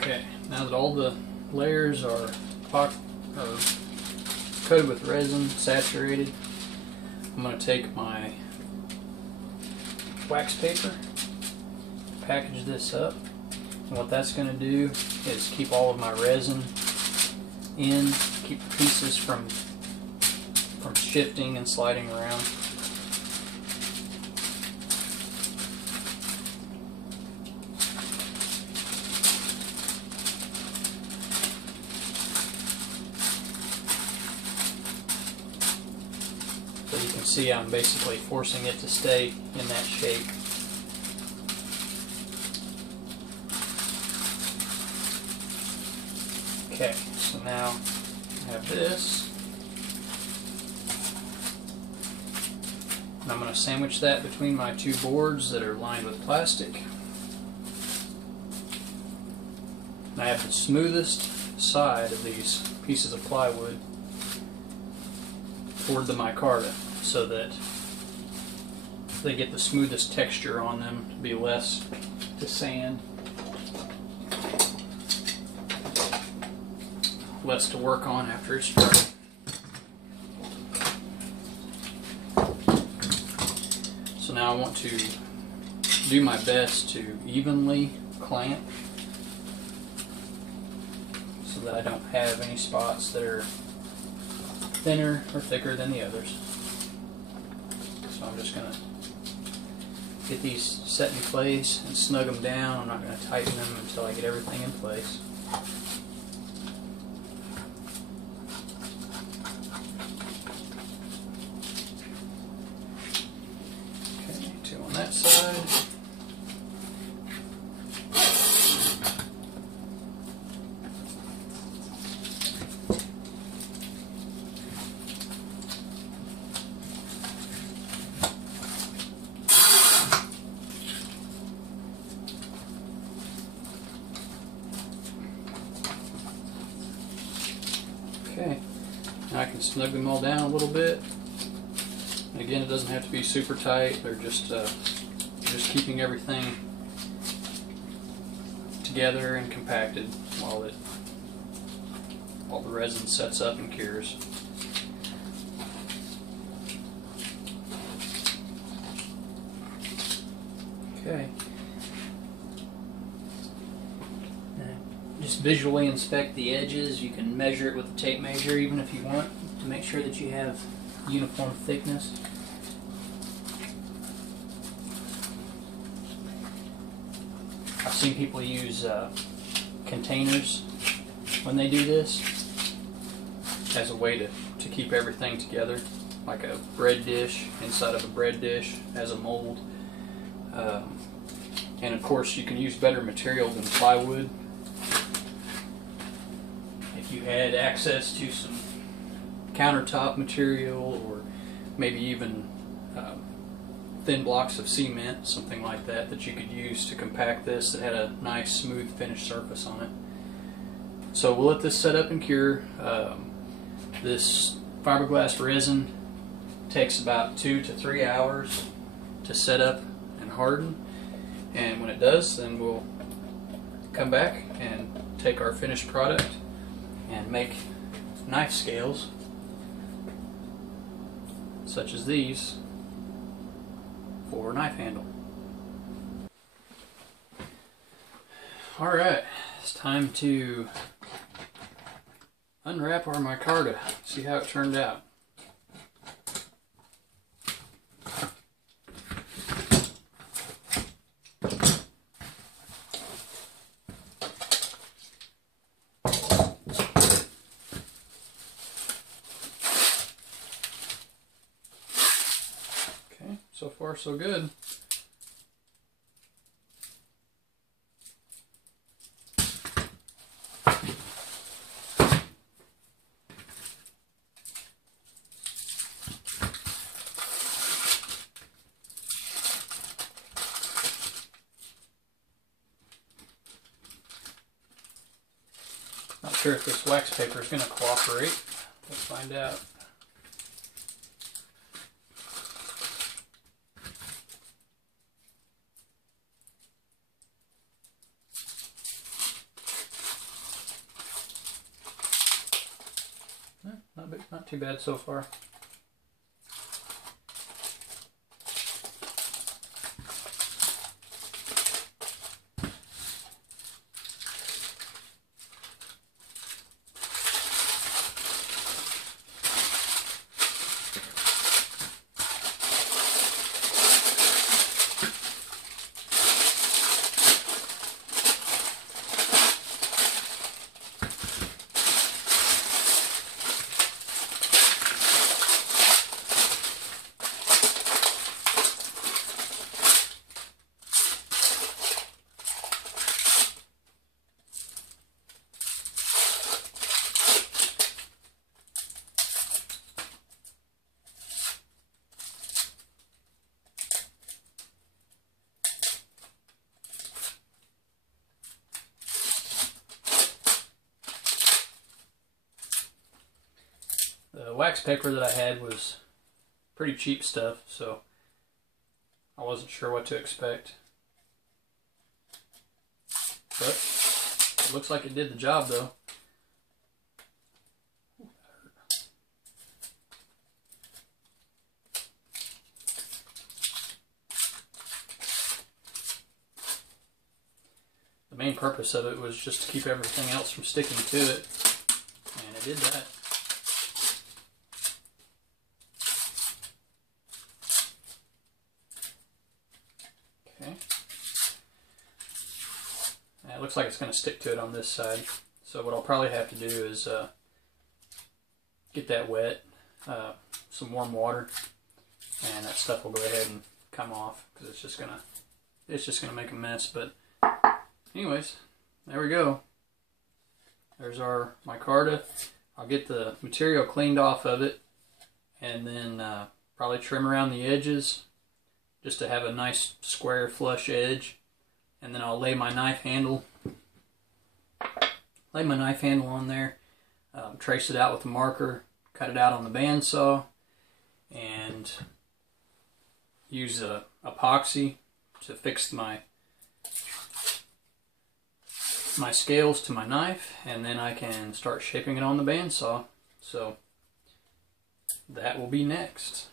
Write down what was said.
Okay, now that all the layers are coated with resin, saturated, I'm going to take my wax paper, package this up, and what that's going to do is keep all of my resin in, keep the pieces from shifting and sliding around. So you can see I'm basically forcing it to stay in that shape. Okay, so now I have this. And I'm going to sandwich that between my two boards that are lined with plastic. And I have the smoothest side of these pieces of plywood toward the micarta so that they get the smoothest texture on them to be less to sand, less to work on after it's dry. So now I want to do my best to evenly clamp so that I don't have any spots that are thinner or thicker than the others. So I'm just going to get these set in place and snug them down. I'm not going to tighten them until I get everything in place. Okay, two on that side. Okay, now I can snug them all down a little bit. And again, it doesn't have to be super tight. They're just keeping everything together and compacted while the resin sets up and cures. Okay. Just visually inspect the edges. You can measure it with a tape measure even if you want to make sure that you have uniform thickness. I've seen people use containers when they do this as a way to keep everything together, like a bread dish inside of a bread dish as a mold. And of course you can use better material than plywood. If you had access to some countertop material or maybe even thin blocks of cement, something like that, that you could use to compact this that had a nice smooth finished surface on it. So we'll let this set up and cure. This fiberglass resin takes about 2 to 3 hours to set up and harden, and when it does, then we'll come back and take our finished product and make knife scales such as these for knife handle. Alright, it's time to unwrap our micarta, see how it turned out. So far, so good. Not sure if this wax paper is going to cooperate. Let's find out. not too bad so far. The wax paper that I had was pretty cheap stuff, so I wasn't sure what to expect. But it looks like it did the job though. The main purpose of it was just to keep everything else from sticking to it, and it did that. Okay. And it looks like it's going to stick to it on this side. So what I'll probably have to do is get that wet, some warm water, and that stuff will go ahead and come off because it's just gonna make a mess. But anyways, there we go. There's our micarta. I'll get the material cleaned off of it, and then probably trim around the edges just to have a nice square flush edge. And then I'll lay my knife handle on there, trace it out with a marker, cut it out on the bandsaw, and use epoxy to fix my scales to my knife, and then I can start shaping it on the bandsaw. So that will be next.